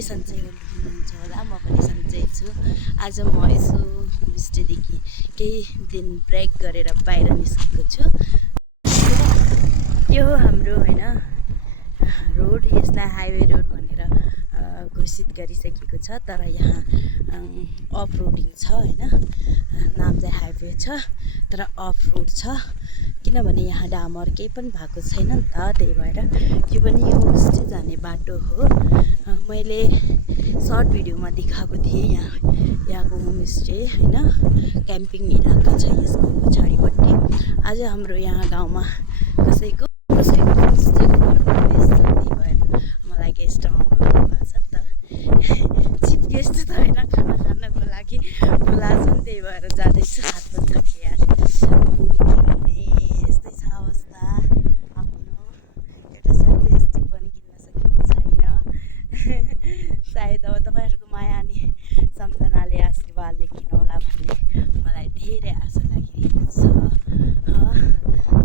तपाईँ सन्चै हुनुहुन्छ होला, म पनि सन्चै छु। आज म यसो होमस्टेदेखि केही दिन ब्रेक गरेर बाहिर निस्केको छु। यो हो हाम्रो होइन रोड, यसलाई हाइवे रोड भनेर घोषित गरिसकेको छ, तर यहाँ अफ रोडिङ छ होइन। नाम चाहिँ हाइवे छ तर अफ रोड छ, किनभने यहाँ डामर केही पनि भएको छैन नि त, त्यही भएर यो पनि होमस्टे जाने बाटो हो। मैले सर्ट भिडियोमा देखाएको थिएँ यहाँको होमस्टे होइन, क्याम्पिङ इलाका छ यसको पछाडिपट्टि। आज हाम्रो यहाँ गाउँमा कसैको होमस्टेको घर प्रवेश छ, त्यही भएर मलाई गेस्ट बोलाउनु भएको छ नि त। चिफ गेस्ट त होइन, खाना खानको लागि बोलाएको छ नि, त्यही भएर जाँदैछु। हातमा थाकेँ यार, के गर्ने, यस्तै छ अवस्था। आफ्नो एउटा सेल्फ एस्टिम पनि किन्न सकेको छैन। सायद अब तपाईँहरूको माया अनि सम्झनाले आशीर्वादले किनौला भन्ने मलाई धेरै आशा लागिरहेको छ।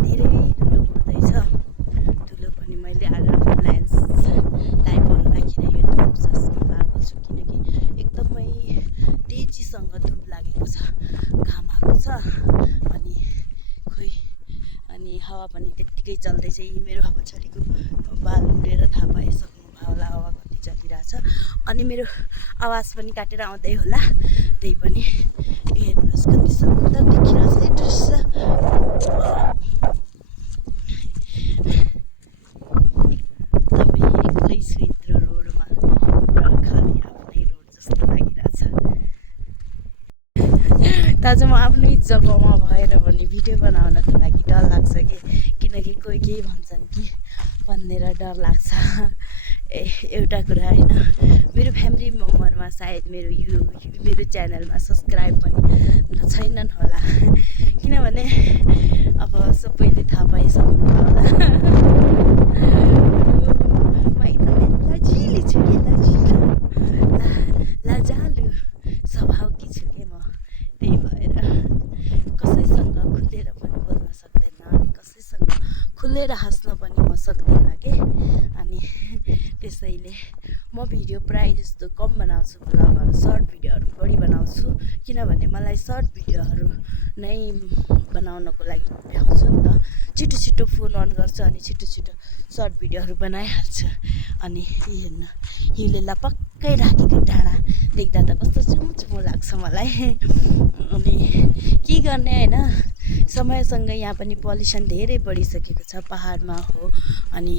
धेरै धुलो उड्दैछ, धुलो पनि मैले आज लेन्सलाई भन्दाखेरि यो धुप चस्मा लगाएको छु, किनकि एकदमै तेजीसँग धुप लागेको छ, घाम आएको छ। अनि हावा पनि त्यत्तिकै चल्दैछ। यी मेरो पछाडिको बाल उडेर थाहा पाइसक्नुभयो होला हावा कति चलिरहेछ। अनि मेरो आवाज पनि काटेर आउँदै होला, त्यही पनि हेर्नुहोस् कति सुन्दर देखिरहेछ है दृश्य। एकदमै एक्लै छु यत्रो रोडमा, पुरा खाली आफ्नै रोड जस्तो लागिरहेछ। दाजु म आफ्नै जग्गामा भएर पनि भिडियो बनाउनको लागि डर लाग्छ किनकि कोही केही भन्छन् कि भनेर डर लाग्छ। एउटा कुरा होइन, मेरो फ्यामिली मेम्बरमा सायद मेरो च्यानलमा सब्सक्राइब पनि छैनन् होला, किनभने अब सबैले थाहा पाइसक्नु होला। म एकदमै लजिली छु कि लजालु स्वभावकी छु कि म, त्यही भएर कसैसँग खुलेर पनि बोल्न सक्दैन, कसैसँग खुलेर हाँस्न पनि म सक्दिनँ के। अनि त्यसैले म भिडियो प्रायः जस्तो कम बनाउँछु, भ्लगहरू सर्ट भिडियोहरू बढी बनाउँछु, किनभने मलाई सर्ट भिडियोहरू नै बनाउनको लागि भ्याउँछु नि त। छिटो छिटो फोन अन गर्छु अनि छिटो छिटो सर्ट भिडियोहरू बनाइहाल्छु। अनि हेर्न हिउँले पक्कै राखेको डाँडा देख्दा त कस्तो चुमुचुमु लाग्छ मलाई। अनि के गर्ने होइन, समयसँग यहाँ पनि पल्युसन धेरै बढिसकेको छ, पाहाडमा हो। अनि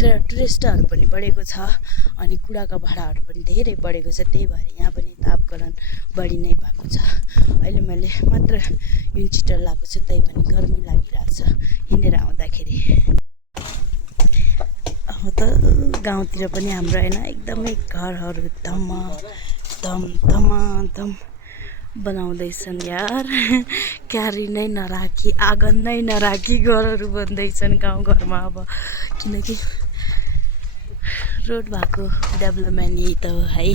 टुरिस्टहरू पनि बढेको छ, अनि कुडाका भाडाहरू पनि धेरै बढेको छ, त्यही भएर यहाँ पनि तापक्रम बढी नै भएको छ। अहिले मैले मात्र विन्टर लगाएको छु, त्यही पनि गर्मी लागिरहेछ हिँडेर आउँदाखेरि। अब त गाउँतिर पनि हाम्रो होइन एकदमै घरहरू धम बनाउँदैछन् यार। क्यारी नै नराखी, आँगन नै नराखी घरहरू बन्दैछन् गाउँघरमा अब, किनकि रोड भएको डेभलपमेन्ट यही त हो है।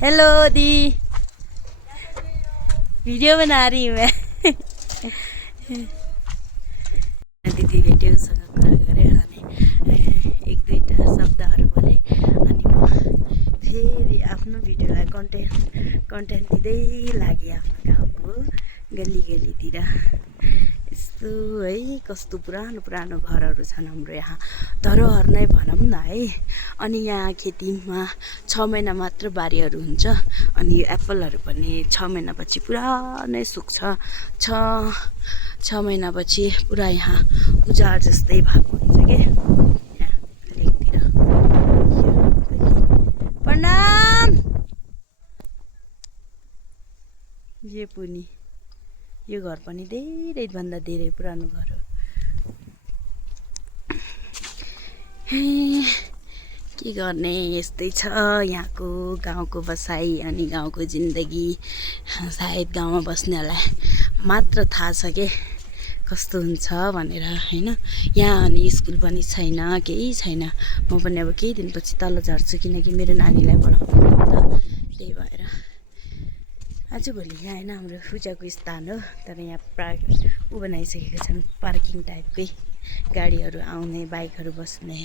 हेलो दी, वीडियो बना रही हूँ मैं। दिदी भेट्योसँग कुरा गरेँ अनि एक दुईवटा शब्दहरू बोले, अनि म फेरि आफ्नो भिडियोलाई कन्टेन्ट दिँदै लागेँ आफ्नो गाउँको गल्लीतिर। यस्तो है, कस्तो पुरानो घरहरू छन् हाम्रो यहाँ, धरोहर नै भनौँ न है। अनि यहाँ खेतीमा 6 महिना मात्र बारीहरू हुन्छ, अनि यो एप्पलहरू पनि 6 महिनापछि पुरा नै सुक्छ। 6 महिनापछि पुरा यहाँ उजाड जस्तै भएको हुन्छ के। यहाँ लेकतिर प्रणाम, यो घर पनि धेरैभन्दा धेरै पुरानो घर हो। के गर्ने, यस्तै छ यहाँको गाउँको बसाइ अनि गाउँको जिन्दगी। सायद गाउँमा बस्नेहरूलाई मात्र थाहा छ के कस्तो हुन्छ भनेर होइन। यहाँ अनि स्कुल पनि छैन, केही छैन। म पनि अब केही दिनपछि तल झर्छु, किनकि मेरो नानीलाई पढाउनु पर्छ, त्यही भएर। आजभोलि यहाँ होइन हाम्रो पूजाको स्थान हो, तर यहाँ बनाइसकेका छन् पार्किङ पार्किङ टाइपकै गाडीहरू आउने बाइकहरू बस्ने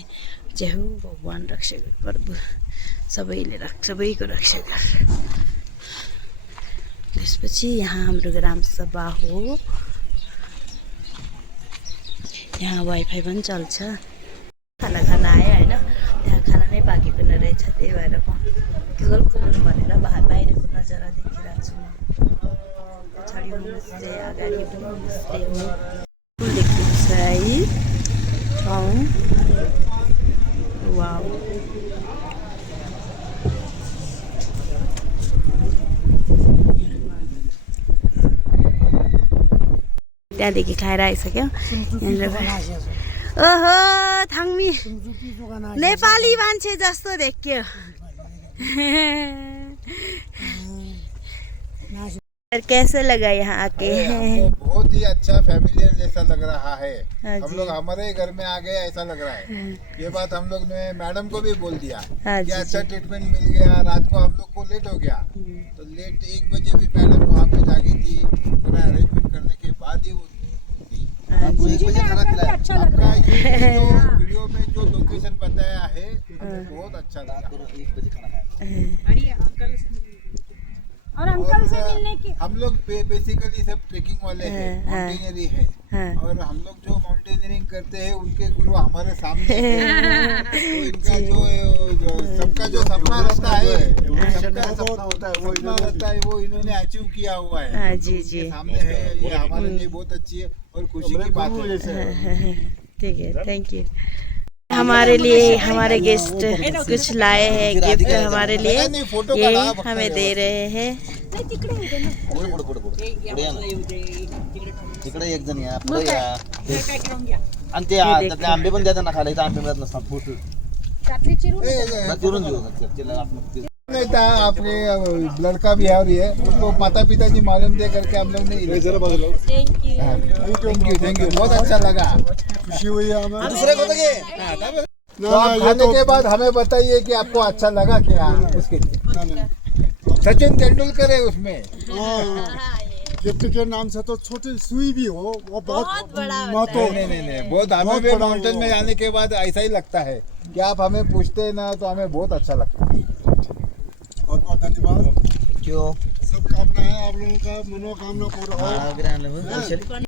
जेहु भगवान् रक्षा गर प्रभु सबैको रक्षा गर। त्यसपछि यहाँ हाम्रो ग्राम सभा हो, यहाँ वाइफाई पनि चल्छ। खाना खाना आयो होइन, त्यहाँ खाना नै पाकेको रहेछ, त्यही भएर म गुगल खोल्नु भनेर बाहिरको नजारा देखिरहेको छु। पछाडि होमस्टे, अगाडि होमस्टे हो, फुल देखिन्छ है ठाउँ। वाउ, त्यहाँदेखि खाएर आइसक्यो। ओहो थाङ्मी नेपाली मान्छे जस्तो देखियो। कैसे लगा यहाँ आके? बहुत ही अच्छा फैमिलियर जैसा लग रहा है। हम लोग हमारे घर में आ गए ऐसा लग रहा है। ये बात हम लोग ने मैडम को भी बोल दिया कि अच्छा ट्रीटमेंट मिल गया। रात को हम लोग को लेट हो गया, तो लेट 1 बजे भी मैडम वहाँ पे जागी थी, पूरा अरेंजमेंट करने के बाद ही वो आपको 1 बजे खाना खिलाया। अच्छा लग रहा है। वीडियो में जो लोकेशन बताया है बहुत अच्छा लगा। 1 बजे खाना खाया और अंकल से मिलने की। हम लोग बेसिकली सब ट्रेकिंग वाले हैं, माउंटेनियरी है, और हम लोग जो माउंटेनियरिंग करते हैं उनके गुरु हमारे सामने हैं। तो इनका जो सबका जो सपना रहता है, सबका सपना होता है, वो सपना रहता है, वो इन्होंने अचीव किया हुआ है। जी जी, सामने है, ये हमारे लिए बहुत अच्छी है और खुशी की बात है। ठीक है, थैंक यू। हमारे लिए हमारे गेस्ट कुछ लाए हैं गिफ्ट हमारे लिए, ये हमें दे रहे हैं। तिकडे एक जण या, पुढे या, आणि ते त्यातले आंबे पण द्या ना खायला, इथं आंबे मिळत नसतात, फूट चिरून देऊ नहीं था। आपने लड़का भी है और ये उसको माता पिता जी मालूम दे करके हम लोग ने थैंक यू बहुत अच्छा लगा, खुशी हुई हमें। दुसरे को तो आप खाने के बाद हमें बताइए कि आपको अच्छा लगा क्या। उसके लिए सचिन तेंदुलकर है उसमें। गिफ्ट के नाम से तो छोटी सुई भी हो, वो बहुत बड़ा। नहीं बहुत, हमें भी माउंटेन में जाने के बाद ऐसा ही लगता है कि आप हमें पूछते हैं ना, तो हमें बहुत अच्छा लगता है। बहुत बहुत धन्यवाद। क्यों सब कामना है आप लोगों का, मनोकामना पूरा हो।